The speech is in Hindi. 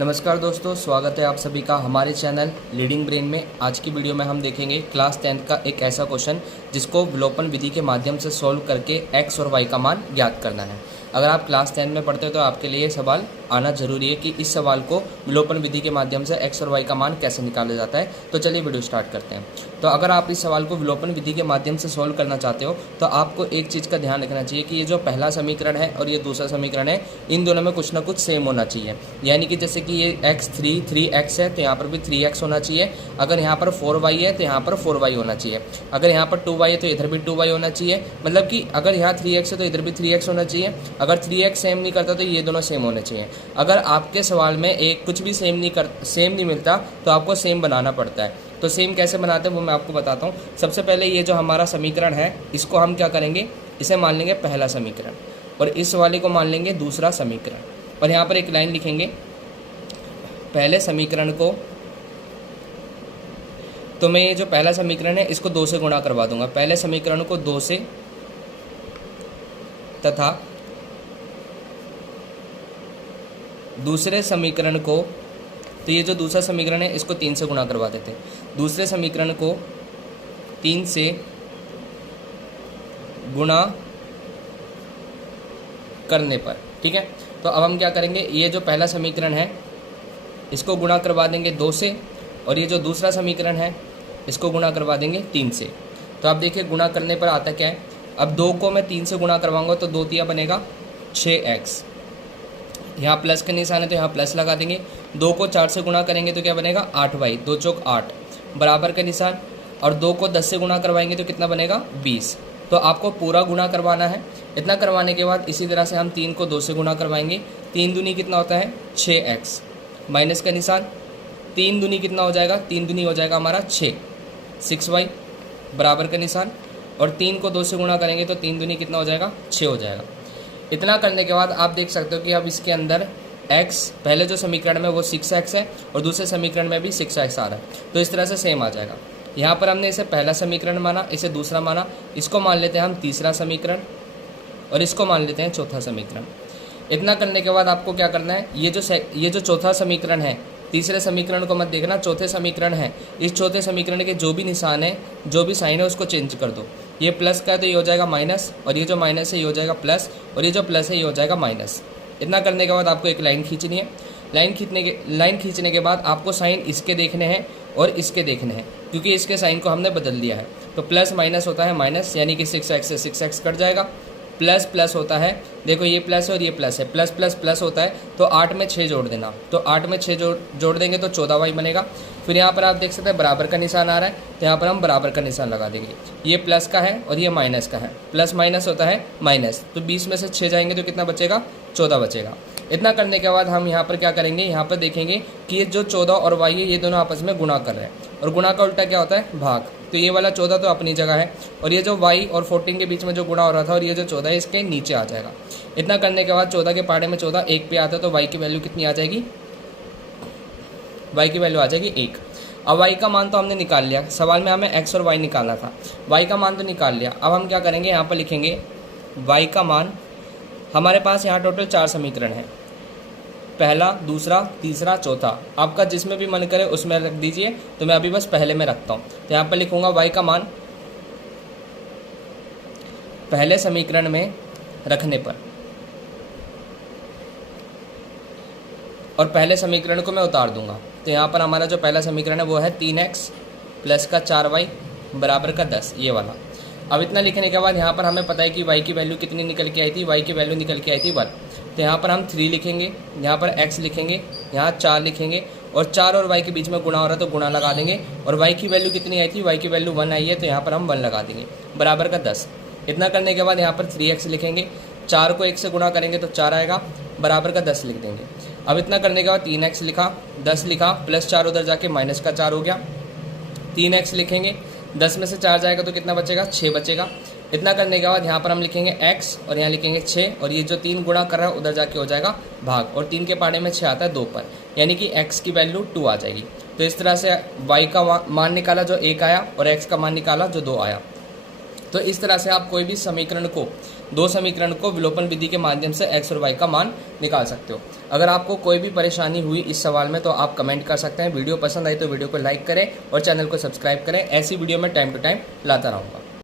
नमस्कार दोस्तों, स्वागत है आप सभी का हमारे चैनल लीडिंग ब्रेन में। आज की वीडियो में हम देखेंगे क्लास 10th का एक ऐसा क्वेश्चन जिसको विलोपन विधि के माध्यम से सॉल्व करके x और y का मान ज्ञात करना है। अगर आप क्लास 10 में पढ़ते हो तो आपके लिए ये सवाल आना जरूरी है कि इस सवाल को विलोपन विधि के माध्यम से x और y का मान कैसे निकाला जाता है। तो चलिए वीडियो स्टार्ट करते हैं। तो अगर आप इस सवाल को विलोपन विधि के माध्यम से सॉल्व करना चाहते हो तो आपको एक चीज़ का ध्यान रखना चाहिए कि ये जो पहला समीकरण है और ये दूसरा समीकरण है, इन दोनों में कुछ ना कुछ सेम होना चाहिए। यानी कि जैसे कि ये x3 है तो यहाँ पर भी 3x होना चाहिए। अगर यहाँ पर 4y है तो यहाँ पर 4y होना चाहिए। अगर यहाँ पर 2y है तो इधर भी 2y होना चाहिए। मतलब कि अगर यहाँ 3x है तो इधर भी 3x होना चाहिए। अगर 3x सेम नहीं करता तो ये दोनों सेम होने चाहिए। अगर आपके सवाल में एक कुछ भी सेम नहीं मिलता तो आपको सेम बनाना पड़ता है। तो सेम कैसे बनाते हैं वो मैं आपको बताता हूँ। सबसे पहले ये जो हमारा समीकरण है इसको हम क्या करेंगे, इसे मान लेंगे पहला समीकरण और इस वाले को मान लेंगे दूसरा समीकरण। और यहाँ पर एक लाइन लिखेंगे, पहले समीकरण को, तो मैं ये जो पहला समीकरण है इसको 2 से गुणा करवा दूंगा। पहले समीकरण को 2 से तथा दूसरे समीकरण को, तो ये जो दूसरा समीकरण है इसको 3 से गुणा करवा देते हैं। दूसरे समीकरण को 3 से गुणा करने पर, ठीक है। तो अब हम क्या करेंगे, ये जो पहला समीकरण है इसको गुणा करवा देंगे 2 से और ये जो दूसरा समीकरण है इसको गुणा करवा देंगे 3 से। तो आप देखिए गुणा करने पर आता क्या है। अब 2 को मैं 3 से गुणा करवाऊंगा तो 2 तिया बनेगा 6x। यहाँ प्लस का निशान है तो यहाँ प्लस लगा देंगे। 2 को 4 से गुणा करेंगे तो क्या बनेगा 8y, 2 चौक 8, बराबर का निशान। और 2 को 10 से गुणा करवाएंगे तो कितना बनेगा 20। तो आपको पूरा गुणा करवाना है। इतना करवाने के बाद इसी तरह से हम 3 को 2 से गुणा करवाएंगे। 3 दूनी कितना होता है 6x, माइनस का निशान। 3 दूनी कितना हो जाएगा, 3 दूनी हो जाएगा हमारा 6y, बराबर का निशान। और 3 को 2 से गुणा करेंगे तो 3 दूनी कितना हो जाएगा 6 हो जाएगा। इतना करने के बाद आप देख सकते हो कि अब इसके अंदर x, पहले जो समीकरण में वो 6x है और दूसरे समीकरण में भी 6x आ रहा है। तो इस तरह से सेम आ जाएगा। यहाँ पर हमने इसे पहला समीकरण माना, इसे दूसरा माना, इसको मान लेते हैं हम तीसरा समीकरण और इसको मान लेते हैं चौथा समीकरण। इतना करने के बाद आपको क्या करना है, ये जो चौथा समीकरण है, तीसरे समीकरण को मत देखना, चौथे समीकरण है, इस चौथे समीकरण के जो भी निशान है, जो भी साइन है उसको चेंज कर दो। ये प्लस का है तो ये हो जाएगा माइनस, और ये जो माइनस है ये हो जाएगा प्लस, और ये जो प्लस है ये हो जाएगा माइनस। इतना करने के बाद आपको एक लाइन खींचनी है। लाइन खींचने के बाद आपको साइन इसके देखने हैं और इसके देखने हैं, क्योंकि इसके साइन को हमने बदल दिया है। तो प्लस माइनस होता है माइनस, यानी कि 6x से 6x कट जाएगा। प्लस प्लस होता है, देखो ये प्लस है और ये प्लस है, प्लस प्लस प्लस होता है तो 8 में 6 जोड़ देना। तो 8 में 6 जोड़ देंगे तो 14y बनेगा। फिर यहाँ पर आप देख सकते हैं बराबर का निशान आ रहा है, तो यहाँ पर हम बराबर का निशान लगा देंगे। ये प्लस का है और ये माइनस का है, प्लस माइनस होता है माइनस। तो 20 में से 6 जाएंगे तो कितना बचेगा 14 बचेगा। इतना करने के बाद हम यहाँ पर क्या करेंगे, यहाँ पर देखेंगे कि ये जो 14 और y है ये दोनों आपस में गुणा कर रहे हैं, और गुणा का उल्टा क्या होता है भाग। तो ये वाला 14 तो अपनी जगह है, और ये जो y और 14 के बीच में जो गुणा हो रहा था और ये जो 14 है इसके नीचे आ जाएगा। इतना करने के बाद 14 के पहाड़े में 14 1 पे आता है तो y की वैल्यू कितनी आ जाएगी, y की वैल्यू आ जाएगी 1। अब y का मान तो हमने निकाल लिया, सवाल में हमें x और y निकालना था। y का मान तो निकाल लिया। अब हम क्या करेंगे, यहाँ पर लिखेंगे y का मान। हमारे पास यहाँ टोटल 4 समीकरण है, पहला, दूसरा, तीसरा, चौथा। आपका जिसमें भी मन करे उसमें रख दीजिए, तो मैं अभी बस पहले में रखता हूँ। तो यहाँ पर लिखूंगा y का मान पहले समीकरण में रखने पर, और पहले समीकरण को मैं उतार दूंगा। तो यहाँ पर हमारा जो पहला समीकरण है वो है 3x प्लस का 4y बराबर का 10, ये वाला। अब इतना लिखने के बाद यहाँ पर हमें पता है कि y की वैल्यू कितनी निकल के आई थी, y की वैल्यू निकल के आई थी 1। तो यहाँ पर हम 3 लिखेंगे, यहाँ पर x लिखेंगे, यहाँ 4 लिखेंगे, और 4 और y के बीच में गुणा हो रहा है तो गुणा लगा देंगे। और y की वैल्यू कितनी आई थी, y की वैल्यू 1 आई है, तो यहाँ पर हम 1 लगा देंगे, बराबर का 10। इतना करने के बाद यहाँ पर 3x लिखेंगे, 4 को 1 से गुणा करेंगे तो 4 आएगा, बराबर का 10 लिख देंगे। अब इतना करने के बाद 3x लिखा, 10 लिखा, प्लस 4 उधर जाके माइनस का 4 हो गया। 3x लिखेंगे, 10 में से 4 जाएगा तो कितना बचेगा 6 बचेगा। इतना करने के बाद यहाँ पर हम लिखेंगे x और यहाँ लिखेंगे 6, और ये जो 3 गुणा कर रहा है उधर जाके हो जाएगा भाग, और 3 के पहाड़े में 6 आता है 2 पर, यानी कि x की वैल्यू 2 आ जाएगी। तो इस तरह से y का मान निकाला जो 1 आया और x का मान निकाला जो 2 आया। तो इस तरह से आप कोई भी समीकरण को, दो समीकरण को विलोपन विधि के माध्यम से x और y का मान निकाल सकते हो। अगर आपको कोई भी परेशानी हुई इस सवाल में तो आप कमेंट कर सकते हैं। वीडियो पसंद आई तो वीडियो को लाइक करें और चैनल को सब्सक्राइब करें। ऐसी वीडियो मैं टाइम टू टाइम लाता रहूँगा।